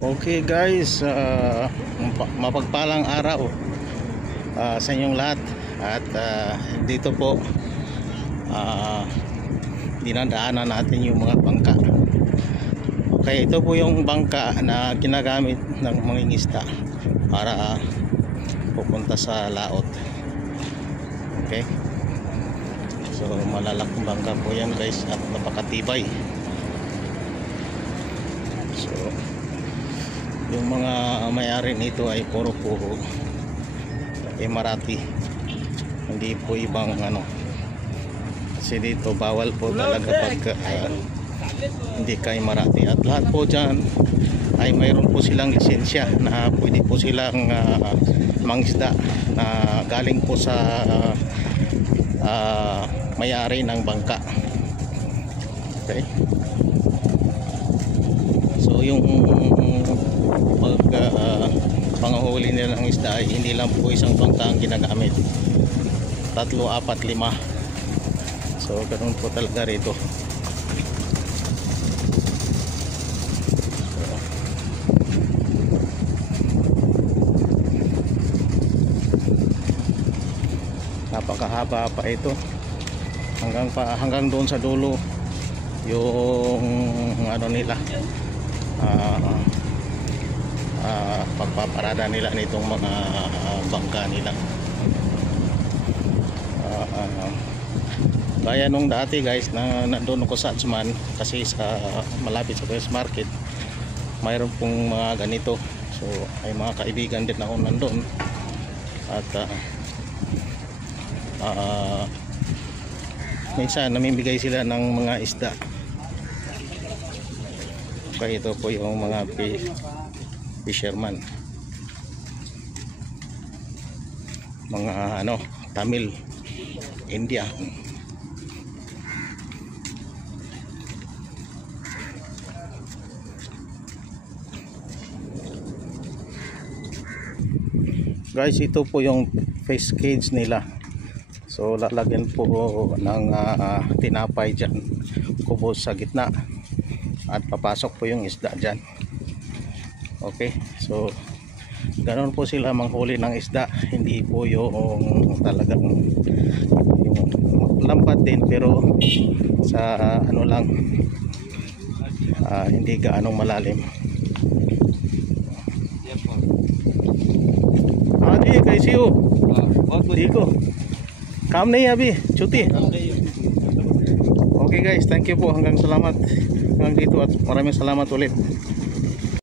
Okay guys, mapagpalang araw sa inyong lahat. At dito po dinadaanan natin yung mga bangka. Okay, ito po yung bangka na ginagamit ng mga isda para pupunta sa laot. Okay, so malalaking bangka po yan guys at napakatibay. So yung mga may-ari nito ay puro Emirati, hindi po ibang kasi dito bawal po talaga pag hindi ka Emirati. At lahat po dyan ay mayroon po silang lisensya na pwede po silang mangisda na galing po sa may-ari ng bangka. Okay, so yung panghuli nila ng isda ay hindi lang po isang bangka ang ginagamit, 3, 4, 5. So ganoon po talaga rito. Napakahaba pa ito hanggang doon sa dulo yung nila pagpaparada nila nitong mga bangka nila. Gaya nung dati guys na nandun ako sa Atsman, kasi sa malapit sa West Market mayroon pong mga ganito. So ay mga kaibigan din ako nandun at minsan namimigay sila ng mga isda. Okay, ito po yung mga fisherman, mga Tamil, India. Guys, ito po yung fish cage nila. So lalagyan po ng tinapay dyan, kubos sa gitna, at papasok po yung isda dyan. Okay, so ganoon po sila manghuli ng isda. Hindi po yung talagang yung lampat din, pero sa lang, hindi gaanong malalim. जी कैसी हो? बहुत ठीक हो? काम नहीं है अभी, छुट्टी? Okay guys, thank you po, hanggang salamat hanggang dito at maraming salamat ulit.